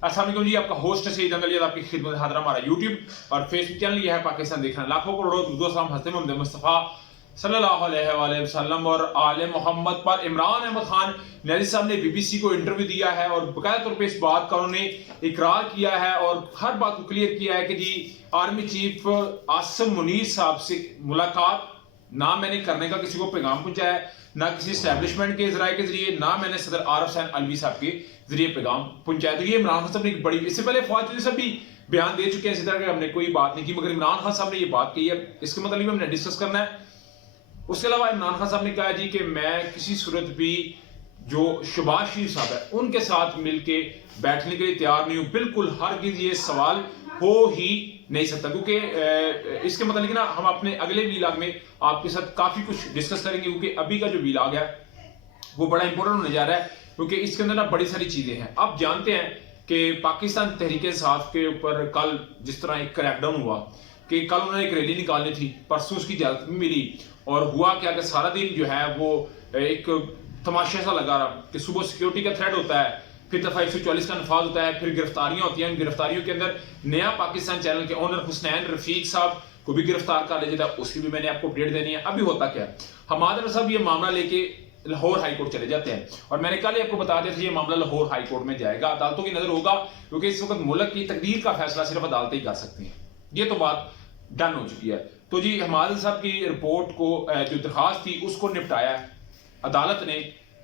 अस्सलाम वालेकुम जी, आपका होस्ट सईद अंगलियात आपकी खिदमत हाजिर हमारा यूट्यूब और फेसबुक चैनल ये है पाकिस्तान देखना। लाखों करोड़ों दुरूद सलाम हज़रत मोहम्मद मुस्तफ़ा सल्लल्लाहु अलैहि वसल्लम और आले मोहम्मद पर। इमरान अहमद खान न्याजी साहब ने बीबीसी को इंटरव्यू दिया है और बाकायदा तौर पर इस बात का उन्होंने इकरार किया है और हर बात को क्लियर किया है कि जी आर्मी चीफ आसिम मुनीर साहब से मुलाकात ना मैंने करने का किसी को पैगाम पहुंचाया है, ना किसी एस्टैब्लिशमेंट के जराये के जरिए, ना मैंने सदर आरिफ हुसैन अलवी साहब के जरिए पैगाम पहुंचाया। तो ये इमरान खान साहब ने एक बड़ी, इससे पहले फवाद चौधरी साहब भी बयान दे चुके हैं इसी तरह के, हमने कोई बात नहीं की, मगर इमरान खान साहब ने ये बात कही है, इसके मतलब हमने डिस्कस करना है। उसके अलावा इमरान खान साहब ने कहा जी कि मैं किसी सूरत भी जो शहबाज शरीफ साहब है उनके साथ मिलके बैठने के लिए तैयार नहीं हूं, बिल्कुल हरगिज ये सवाल हो ही नहीं सकता, क्योंकि इसके मतलब ना हम अपने अगले वीलॉग में आपके साथ काफी कुछ डिस्कस करेंगे, क्योंकि अभी का जो वीलॉग है वो बड़ा इंपॉर्टेंट होने जा रहा है, क्योंकि इसके अंदर ना बड़ी सारी चीजें हैं। आप जानते हैं कि पाकिस्तान तहरीक इंसाफ के ऊपर कल जिस तरह एक क्रैकडाउन हुआ कि कल उन्होंने एक रैली निकालनी थी, परसों उसकी इजाजत भी मिली और हुआ क्या कि सारा दिन जो है वो एक तमाशा सा लगा रहा कि सुबह सिक्योरिटी का थ्रेट होता है, फिर दफा 144 का नफाज होता है, फिर गिरफ्तारियां होती हैं। गिरफ्तारियों के अंदर नया पाकिस्तान चैनल के ओनर हुसनैन रफीक साहब को भी गिरफ्तार कर लिया जाता है, उसकी भी मैंने आपको अपडेट देनी है। अभी होता क्या है, हमारे साहब ये मामला लेके लाहौर हाई कोर्ट चले जाते हैं और मैंने कल आपको बता दिया था ये मामला लाहौर हाई कोर्ट में जाएगा, अदालतों की नजर होगा, क्योंकि इस वक्त मुल्क की तकदीर का फैसला सिर्फ अदालतें ही कर सकती हैं। ये तो बात डन हो चुकी है। तो जी हमारे साहब की रिपोर्ट को जो दरखास्त थी उसको निपटाया है अदालत ने,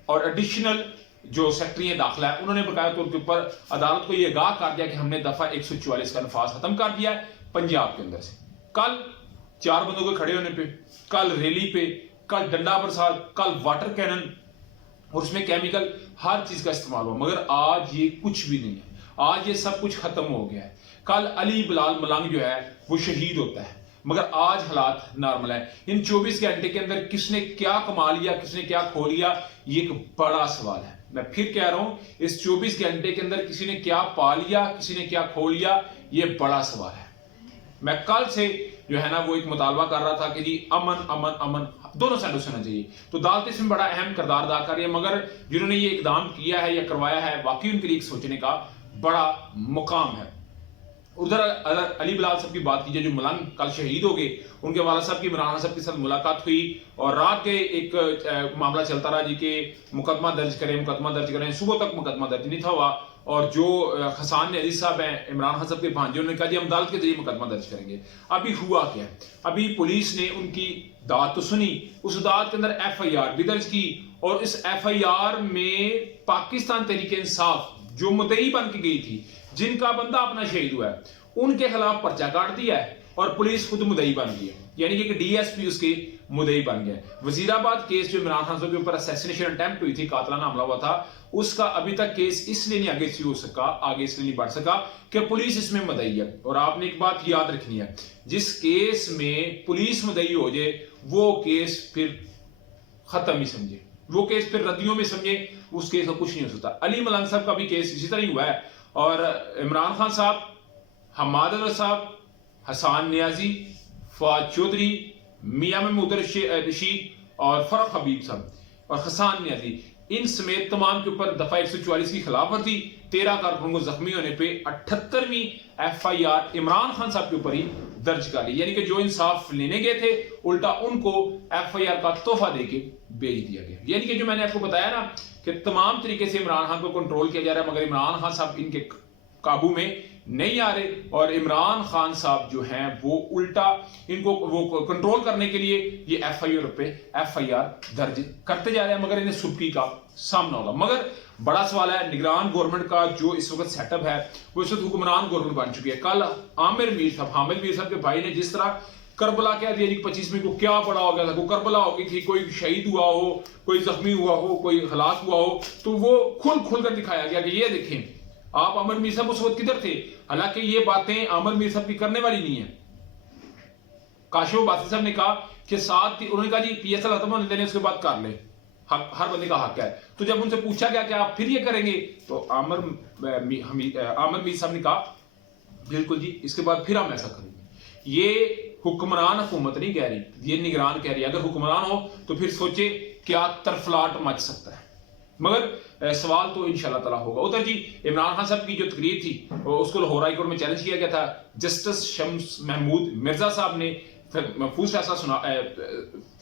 और एडिशनल जो सेक्रेटरी दाखिला है उन्होंने बकाया तौर के ऊपर अदालत को यह आगाह कर दिया कि हमने दफा 144 का नफाज खत्म कर दिया है पंजाब के अंदर से। कल 4 बंदों के खड़े होने पे, कल रैली पे, कल डंडा बरसात, कल वाटर कैनन और उसमें केमिकल, हर चीज का इस्तेमाल हुआ, मगर आज ये कुछ भी नहीं है, आज ये सब कुछ खत्म हो गया है। कल अली बिलाल मलंग जो है वो शहीद होता है, मगर आज हालात नॉर्मल है। इन 24 घंटे के अंदर किसने क्या कमा लिया, किसने क्या खो लिया, ये एक बड़ा सवाल है। मैं फिर कह रहा हूं, इस 24 घंटे के अंदर किसी ने क्या पा लिया, किसी ने क्या खो लिया, ये बड़ा सवाल है। मैं कल से जो है ना वो एक मुतालबा कर रहा था कि जी अमन अमन अमन दोनों साइडों से होना चाहिए, तो अदालत इसमें बड़ा अहम किरदार अदा कर रही है, मगर जिन्होंने ये इकदाम किया है या करवाया है वाकई उनके लिए सोचने का बड़ा मुकाम है। उधर अली बिलाल साहब की बात कीजिए जो मलंग कल शहीद हो गए, उनके वाला साहब की इमरान साहब के साथ मुलाकात हुई और रात के एक मामला चलता रहा जी के मुकदमा दर्ज करें, सुबह तक मुकदमा दर्ज नहीं था हुआ, और जो हसन न्याजी साहब हैं इमरान खान साहब के भांजे, उन्होंने कहा जी हम अदालत के जरिए मुकदमा दर्ज करेंगे। अभी हुआ क्या, अभी पुलिस ने उनकी दाद तो सुनी, उस दाद के अंदर FIR भी दर्ज की और इस FIR में पाकिस्तान तहरीक इंसाफ जो मुद्दई बन के गई थी, जिनका बंदा अपना शहीद हुआ है, उनके खिलाफ पर्चा काट दिया है और पुलिस खुद मुद्दई बन गई है, यानी कि DSP उसके मुद्दई बन गया। वजीराबाद केस जो इमरान खान साहब के ऊपर असैसिनेशन अटेम्प्ट हुई थी, कातलाना हमला हुआ था, उसका अभी तक केस इसलिए नहीं आगे हो सका, आगे इसलिए नहीं बढ़ सका कि पुलिस इसमें मुद्दई है। और आपने एक बात याद रखनी है, जिस केस में पुलिस मुद्दई हो जाए वो केस फिर खत्म ही समझे, वो केस फिर रद्दियों में समझे, उस केस का कुछ नहीं हो सकता। अली मलंग साहब का भी केस इसी तरह ही हुआ है और इमरान खान साहब, हमाद अजहर साहब, हसन न्याजी, फवाद चौधरी, मियां महमूद रशीद और फरख हबीब साहब और हसन न्याजी, इन समेत तमाम के ऊपर दफा 144 की खिलाफ वर्जी, 13 कारकुनों को जख्मी होने पे 78वीं FIR इमरान खान साहब के ऊपर ही दर्ज कर ली, यानी कि जो इंसाफ लेने गए थे उल्टा उनको FIR का तोहफा देके भेज दिया गया। यानी कि जो मैंने आपको बताया ना कि तमाम तरीके से इमरान खान को कंट्रोल किया जा रहा है, मगर इमरान खान साहब इनके काबू में नहीं आ रहे और इमरान खान साहब जो हैं वो उल्टा इनको वो कंट्रोल करने के लिए ये FIR दर्ज करते जा रहे हैं, मगर इन्हें सुबकी का सामना होगा। मगर बड़ा सवाल है, निगरान गवर्नमेंट का जो इस वक्त सेटअप है वो इस वक्त हुक्मरान गवर्नमेंट बन चुकी है। कल हामिद मीर साहब के भाई ने जिस तरह करबला कह दिया जी 25 में को क्या बड़ा हो गया था, वो करबला हो गई थी, कोई शहीद हुआ हो, कोई जख्मी हुआ हो, कोई हलाक हुआ हो, तो वो खुल कर दिखाया गया कि ये देखें आप आमिर मीर साहब उस वक्त किधर थे। हालांकि ये बातें आमिर मीर साहब की करने वाली नहीं है। काशिफ बासी साहब ने कहा कि साथ ही उन्होंने कहा जी PSL खत्म होने देने उसके बाद कर ले, हर बंदे का हक है। तो जब उनसे पूछा गया कि आप फिर ये करेंगे, तो आमिर मीर साहब ने कहा बिल्कुल जी, इसके बाद फिर हम ऐसा करेंगे। ये हुक्मरान हुकूमत नहीं कह रही, ये निगरान कह रही है। अगर हुक्मरान हो तो फिर सोचे क्या तरफलाट मच सकता है। मगर सवाल तो इंशाल्लाह ताला होगा। उधर जी इमरान खान साहब की जो तकरीर थी उसको लाहौर हाई कोर्ट में चैलेंज किया गया था। जस्टिस शम्स महमूद मिर्जा साहब ने महफूज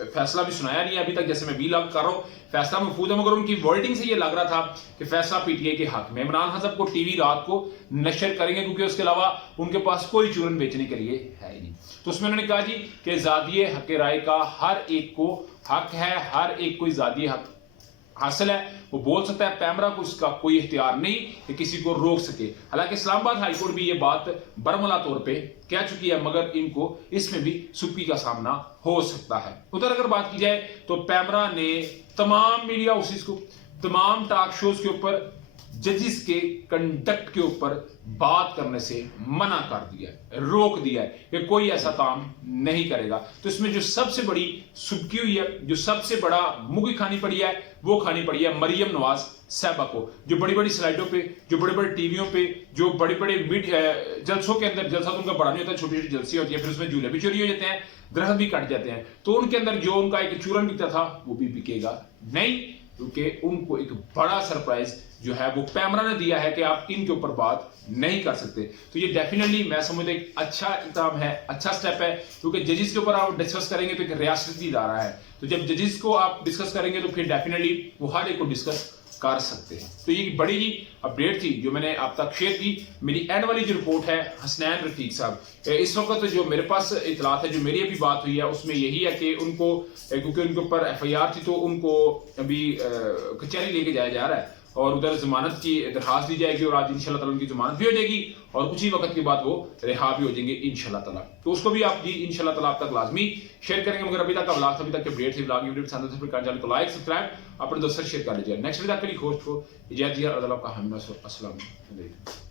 फैसला भी सुनाया नहीं है अभी तक, जैसे मैं भी लग कर रहा हूँ फैसला महफूज है, मगर उनकी वर्डिंग से ये लग रहा था कि फैसला पीटीआई के हक में। इमरान खान साहब को टीवी रात को नशर करेंगे क्योंकि उसके अलावा उनके पास कोई चूरन बेचने के लिए है ही नहीं। तो उसमें उन्होंने कहा जी कि ज़ादिए हक राय का हर एक को हक है, हर एक को ज़ादिए हक हासिल है, वो बोल सकता है, पैमरा को इसका कोई इख्तियार नहीं कि किसी को रोक सके। हालांकि इस्लामाबाद हाई कोर्ट भी ये बात बरमला तौर पे कह चुकी है, मगर इनको इसमें भी सुप्पी का सामना हो सकता है। उधर अगर बात की जाए तो पैमरा ने तमाम मीडिया हाउसेस को, तमाम टॉक शोज के ऊपर जजिस के कंडक्ट के ऊपर बात करने से मना कर दिया है, रोक दिया है कि कोई ऐसा काम नहीं करेगा। तो इसमें जो सबसे बड़ी सुबकी हुई है, जो सबसे बड़ा मुगी खानी पड़ी है, वो खानी पड़ी है मरियम नवाज साहबा को, जो बड़ी बड़ी स्लाइडों पे, जो बड़े बड़े टीवियों पे, जो बड़े बड़े जलसों के अंदर, जलसा तो उनका बड़ा नहीं होता, छोटी छोटी जलसी होती है, फिर उसमें झूले भी चोरी हो जाते हैं, दरख्त भी कट जाते हैं, तो उनके अंदर जो उनका एक चूरन बिकता था वो भी बिकेगा नहीं, क्योंकि उनको एक बड़ा सरप्राइज जो है वो पैमरा ने दिया है कि आप इनके ऊपर बात नहीं कर सकते। तो ये डेफिनेटली मैं समझता एक अच्छा इक़दाम है, अच्छा स्टेप है, क्योंकि जजिस के ऊपर आप डिस्कस करेंगे तो एक रियासती इदारा है, तो जब जजिस को आप डिस्कस करेंगे तो फिर डेफिनेटली वो हर एक को डिस्कस कर सकते हैं। तो ये बड़ी ही अपडेट थी जो मैंने आप तक शेयर की। मेरी एंड वाली जो रिपोर्ट है हसनैन रफीक साहब, इस वक्त जो मेरे पास इतलात है, जो मेरी अभी बात हुई है उसमें यही है कि उनको, क्योंकि उनके ऊपर FIR थी तो उनको अभी कचहरी लेके जाया जा रहा है और उधर जमानत की दरखास्त दी जाएगी और आज इंशाल्लाह ताला उनकी जमानत भी हो जाएगी और कुछ ही वक्त के बाद वो रिहा भी हो जाएंगे इंशाल्लाह ताला। तो उसको भी आप जी इंशाल्लाह ताला आप तक लाजमी शेयर करेंगे। मगर अभी तक का व्लॉग, अभी तक के अपडेट थी, व्लॉग वीडियो पसंद है तो चैनल को लाइक सब्सक्राइब अपने दोस्तों से शेयर कर लीजिए। नेक्स्ट वीडियो के लिए होस्ट को इजाजत दिया, अल्लाह का हम अस्सलाम वालेकुम।